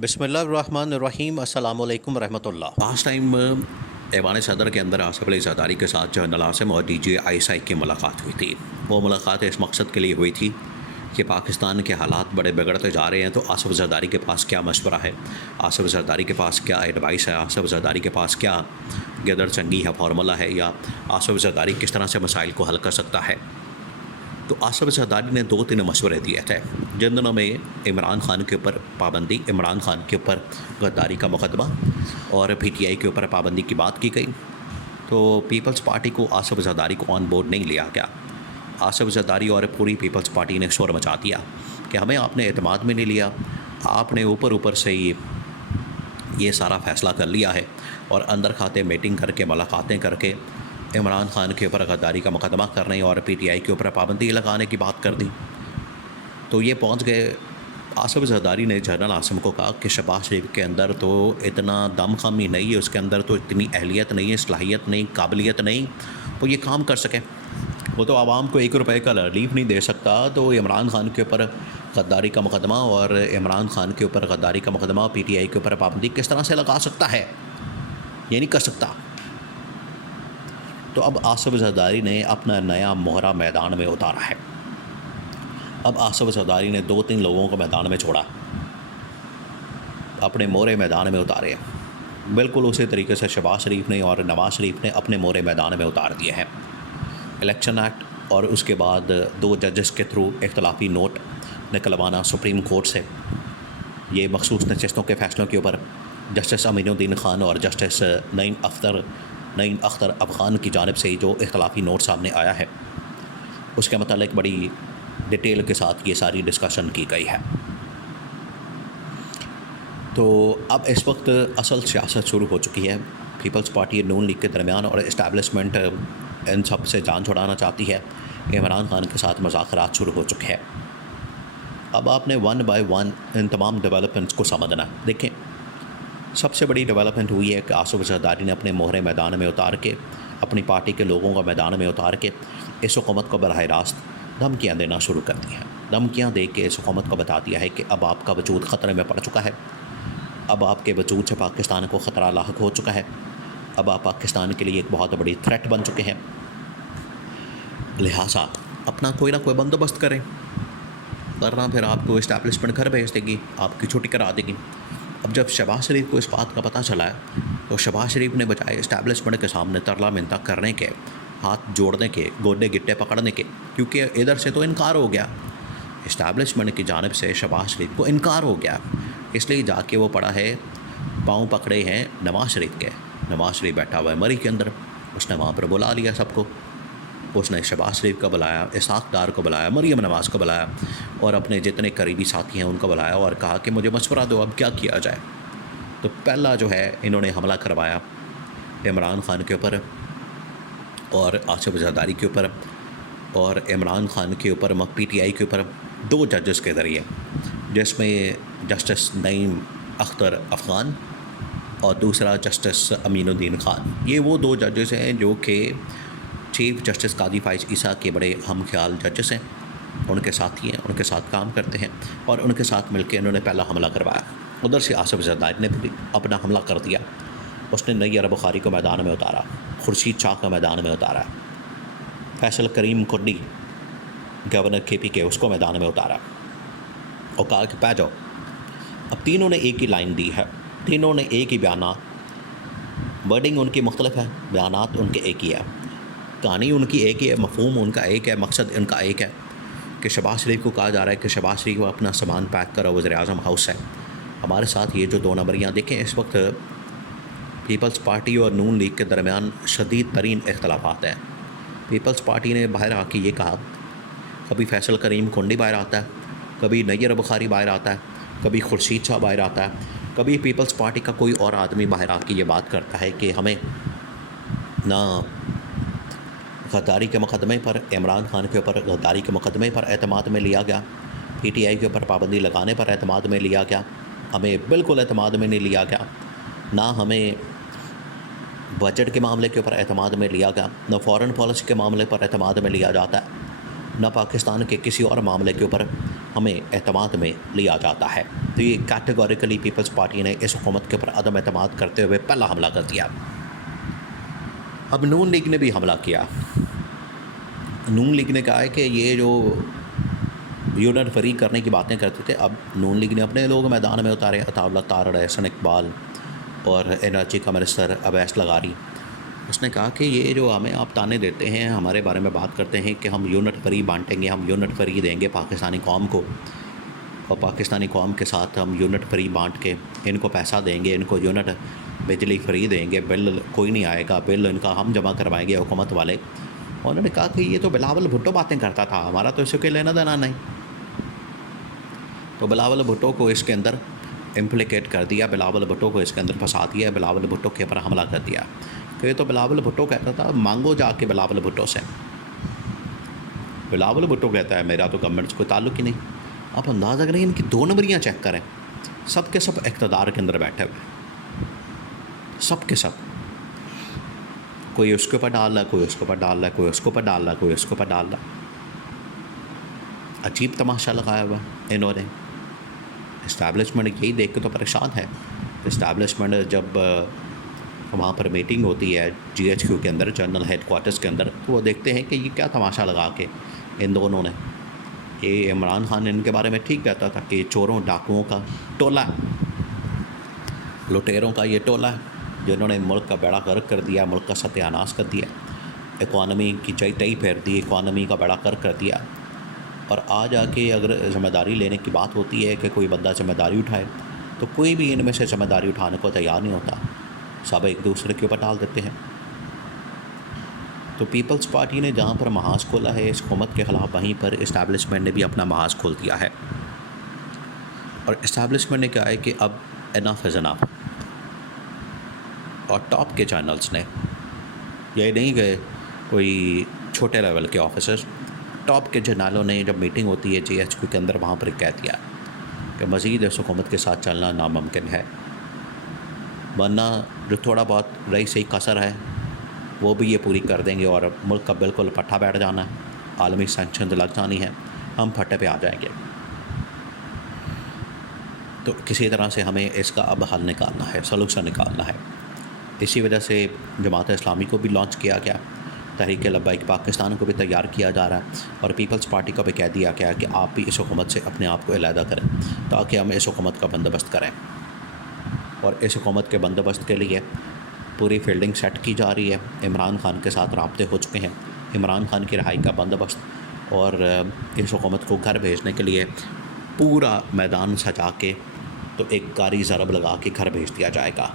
बिस्मिल्लाहिर्रहमानिर्रहीम अस्सलामु अलैकुम रहमतुल्लाह। लास्ट टाइम ऐवान सदर के अंदर आसिफ अली ज़रदारी के साथ जनरल आसिम और डीजी आईएसआई की मुलाकात हुई थी। वो मुलाकात इस मकसद के लिए हुई थी कि पाकिस्तान के हालात बड़े बिगड़ते जा रहे हैं, तो आसिफ ज़रदारी के पास क्या मशवरा है, आसिफ ज़रदारी के पास क्या एडवाइस है, आसिफ ज़रदारी के पास क्या गदर चंगी है फार्मूला है, या आसिफ ज़रदारी किस तरह से मसाइल को हल कर सकता है। तो आसिफ ज़रदारी ने 2-3 मशवरे दिए थे, जिन दिनों में इमरान खान के ऊपर पाबंदी, इमरान खान के ऊपर गद्दारी का मुकदमा और पीटीआई के ऊपर पाबंदी की बात की गई। तो पीपल्स पार्टी को आसिफ ज़रदारी को ऑन बोर्ड नहीं लिया गया। आसिफ ज़रदारी और पूरी पीपल्स पार्टी ने शोर मचा दिया कि हमें आपने एतमाद में नहीं लिया, आपने ऊपर से ये सारा फ़ैसला कर लिया है और अंदर खाते मीटिंग करके मुलाकातें करके इमरान खान के ऊपर गद्दारी का मुकदमा करने और पीटीआई के ऊपर पाबंदी लगाने की बात कर दी। तो ये पहुंच गए। आसिफ ज़रदारी ने जनरल आसिम को कहा कि शहबाज शरीफ के अंदर तो इतना दमखमी नहीं है, उसके अंदर तो इतनी अहलियत नहीं है, सलाहियत नहीं, काबिलियत नहीं, वो ये काम कर सके। वो तो आवाम को ₹1 का रिलीफ नहीं दे सकता, तो इमरान खान के ऊपर गद्दारी का मुकदमा और इमरान खान के ऊपर गद्दारी का मुकदमा, पीटीआई के ऊपर पाबंदी किस तरह से लगा सकता है, ये नहीं कर सकता। तो अब आसिफ ज़रदारी ने अपना नया मोहरा मैदान में उतारा है। अब आसिफ ज़रदारी ने 2-3 लोगों को मैदान में छोड़ा, अपने मोहरे मैदान में उतारे। बिल्कुल उसी तरीके से शहबाज शरीफ ने और नवाज़ शरीफ ने अपने मोहरे मैदान में उतार दिए हैं। इलेक्शन एक्ट और उसके बाद 2 जजेस के थ्रू इख्तलाफी नोट निकलवाना सुप्रीम कोर्ट से, ये मखसूस नशस्तों के फ़ैसलों के ऊपर जस्टिस अमीनुद्दीन ख़ान और जस्टिस नईम अख्तर अफ़गान की जानिब से जो इख्तलाफी नोट सामने आया है, उसके मतलब बड़ी डिटेल के साथ ये सारी डिस्कशन की गई है। तो अब इस वक्त असल सियासत शुरू हो चुकी है। पीपल्स पार्टी नून लीग के दरमियान और इस्टेब्लिशमेंट इन सब से जान छुड़ाना चाहती है। इमरान खान के साथ मुज़ाकरात शुरू हो चुके हैं। अब आपने 1 बाय 1 इन तमाम डेवलपमेंट्स को समझना है। देखें, सबसे बड़ी डेवलपमेंट हुई है कि आसिफ ज़रदारी ने अपने मोहरे मैदान में उतार के, अपनी पार्टी के लोगों को मैदान में उतार के इस हुकूमत को बराह रास्त धमकियाँ देना शुरू कर दी हैं। धमकियाँ दे के इस हुकूमत को बता दिया है कि अब आपका वजूद ख़तरे में पड़ चुका है, अब आपके वजूद से पाकिस्तान को ख़तरा लाहक हो चुका है, अब आप पाकिस्तान के लिए एक बहुत बड़ी थ्रेट बन चुके हैं, लिहाजा अपना कोई ना कोई बंदोबस्त करें, वरना फिर आपको इस्टेब्लिशमेंट घर भेज देगी, आपकी छुट्टी करा देगी। अब जब शहबाज शरीफ को इस बात का पता चला है, तो शहबाज शरीफ ने बजाय इस्टेब्लिशमेंट के सामने तरला मिन्नत करने के, हाथ जोड़ने के, गोडे गिट्टे पकड़ने के, क्योंकि इधर से तो इनकार हो गया, इस्टेब्लिशमेंट की जानिब से शहबाज शरीफ को इनकार हो गया, इसलिए जाके वो पड़ा है, पाँव पकड़े हैं नवाज़ शरीफ के। नवाज़ शरीफ बैठा हुआ है मरी के अंदर, उसने वहाँ पर बुला लिया सबको, उसने शहबाज शरीफ को बुलाया, इसहाक़ डार को बुलाया, मरीम नवाज़ को बुलाया और अपने जितने करीबी साथी हैं उनको बुलाया और कहा कि मुझे मशवरा दो, अब क्या किया जाए। तो पहला जो है, इन्होंने हमला करवाया इमरान खान के ऊपर और आसिफ ज़रदारी के ऊपर और इमरान खान के ऊपर पीटीआई के ऊपर 2 जजेस के ज़रिए, जिसमें जस्टिस नईम अख्तर अफ़गान और दूसरा जस्टिस अमीनुद्दीन ख़ान। ये वो 2 जजेस हैं जो कि चीफ जस्टिस काजी फ़ाइज़ ईसा के बड़े हम ख्याल जजेस हैं, उनके साथी हैं, उनके साथ काम करते हैं और उनके साथ मिलकर इन्होंने पहला हमला करवाया। उधर से आसिफ ज़रदारी ने भी अपना हमला कर दिया। उसने नैयर बुखारी को मैदान में उतारा, खुर्शीद शाह को मैदान में उतारा, फैसल करीम कुर्दी गवर्नर KP के उसको मैदान में उतारा और कहा कि पै जाओ। अब तीनों ने एक ही लाइन दी है, तीनों ने एक ही बयान, वर्डिंग उनकी मुख्तलिफ है, बयानात उनके एक ही है, कहानी उनकी एक ही है, मफहूम उनका एक है, मकसद उनका एक है कि शहबाज शरीफ को कहा जा रहा है कि शहबाज शरीफ को अपना सामान पैक करो, वज़ीर-ए-आज़म हाउस है हमारे साथ। ये जो 2 नंबरियाँ देखें, इस वक्त पीपल्स पार्टी और नून लीग के दरमियान शदीद तरीन इख्तलाफात हैं। पीपल्स पार्टी ने बाहर आके ये कहा, कभी फैसल करीम कुंडी बाहर आता है, कभी नैयर बुखारी बाहर आता है, कभी खुर्शीद शाह बाहर आता है, कभी पीपल्स पार्टी का कोई और आदमी बाहर आके ये बात करता है कि हमें ना गद्दारी के मुकदमे पर, इमरान खान के ऊपर गद्दारी के मुकदमे पर एतमाद में लिया गया, पीटीआई के ऊपर पाबंदी लगाने पर एतमाद में लिया गया, हमें बिल्कुल एतमाद में नहीं लिया गया, ना हमें बजट के मामले के ऊपर एतमाद में लिया गया, न फ़ॉरेन पॉलिसी के मामले पर एतमाद में लिया जाता है, न पाकिस्तान के किसी और मामले के ऊपर हमें एतमाद में लिया जाता है। तो ये कैटेगोरिकली पीपल्स पार्टी ने इस हुकूमत के ऊपर अदम एतमाद करते हुए पहला हमला कर दिया। अब नून लीग ने भी हमला किया। नून लीग ने कहा है कि ये जो यूनिट फ्री करने की बातें करते थे, अब नून लीग ने अपने लोग मैदान में उतारे। अताउल्लाह तारड़, एहसन इकबाल और एनर्जी का मिनिस्टर अवैस लगारी। उसने कहा कि ये जो हमें आप ताने देते हैं, हमारे बारे में बात करते हैं कि हम यूनिट फ्री बांटेंगे, हम यूनिट फ्री देंगे पाकिस्तानी कौम को, और पाकिस्तानी कौम के साथ हम यूनिट फ्री बांट के इनको पैसा देंगे, इनको यूनिट बिजली फ्री देंगे, बिल कोई नहीं आएगा, बिल इनका हम जमा करवाएंगे हुकूमत वाले। और उन्होंने कहा कि ये तो बिलावल भुट्टो बातें करता था, हमारा तो इसके लेना देना नहीं। तो बिलावल भुट्टो को इसके अंदर इम्प्लिकेट कर दिया, बिलावल भुट्टो को इसके अंदर फंसा दिया, बिलावल भुट्टो के ऊपर हमला कर दिया। तो ये तो बिलावल भुट्टो कहता था मांगो जाके बिलावल भुट्टो से। बिलावल भुट्टो कहता है मेरा तो गवर्नमेंट से कोई ताल्लुक ही नहीं। आप अंदाज़ा करें, इनकी 2 नंबरियाँ चेक करें, सब के सब इक़्तिदार के अंदर बैठे हुए, सब के सब। कोई उसके ऊपर डाल रहा है, कोई उसके ऊपर डाल रहा है, कोई उसके ऊपर डाल रहा है, कोई उसके ऊपर डाल रहा है। अजीब तमाशा लगाया हुआ इन्होंने। इस्टेब्लिशमेंट यही देख के तो परेशान है। इस्टेब्लिशमेंट जब वहाँ पर मीटिंग होती है GHQ के अंदर, जनरल हेडक्वार्टर्स के अंदर, तो वो देखते हैं कि ये क्या तमाशा लगा के इन दोनों ने। ये इमरान खान इनके बारे में ठीक कहता था कि चोरों डाकुओं का टोला, लुटेरों का ये टोला है जिन्होंने मुल्क का बेड़ा गर्क कर दिया, मुल्क का सत्यानाश कर दिया, इकॉनमी की चई तई फेर दी, इकॉनमी का बेड़ा गर्क कर दिया। और आज आके अगर ज़िम्मेदारी लेने की बात होती है कि कोई बंदा ज़िम्मेदारी उठाए, तो कोई भी इनमें से ज़िम्मेदारी उठाने को तैयार नहीं होता, सब एक दूसरे के ऊपर डाल देते हैं। तो पीपल्स पार्टी ने जहाँ पर महाज खोला है इस हुकूमत के ख़िलाफ़, वहीं पर इस्टेब्लिशमेंट ने भी अपना महाज खोल दिया है। और इस्टेब्लिशमेंट ने कहा है कि अब इनफ इज़ इनफ। और टॉप के चैनल्स ने, ये नहीं गए कोई छोटे लेवल के ऑफिसर्स, टॉप के जर्नलों ने जब मीटिंग होती है GHQ के अंदर, वहाँ पर कह दिया कि मज़ीद इस हुकूमत के साथ चलना नामुमकिन है, वरना जो थोड़ा बहुत रही सही कसर है वो भी ये पूरी कर देंगे और मुल्क का बिल्कुल पट्टा बैठ जाना है, आलमी सैंक्शन लग जानी है, हम फटे पे आ जाएंगे। तो किसी तरह से हमें इसका अब हल निकालना है, सलूशन निकालना है। इसी वजह से जमात इस्लामी को भी लॉन्च किया गया, तहरीक लब्बैक पाकिस्तान को भी तैयार किया जा रहा है, और पीपल्स पार्टी को भी कह दिया गया कि आप भी इस हुकूमत से अपने आप को अलहदा करें ताकि हम इस हुकूमत का बंदोबस्त करें। और इस हुकूमत के बंदोबस्त के लिए पूरी फील्डिंग सेट की जा रही है। इमरान खान के साथ राब्ते हो चुके हैं, इमरान खान की रिहाई का बंदोबस्त और इस हुकूमत को घर भेजने के लिए पूरा मैदान सजा के तो एक कारी ज़रब लगा के घर भेज दिया जाएगा।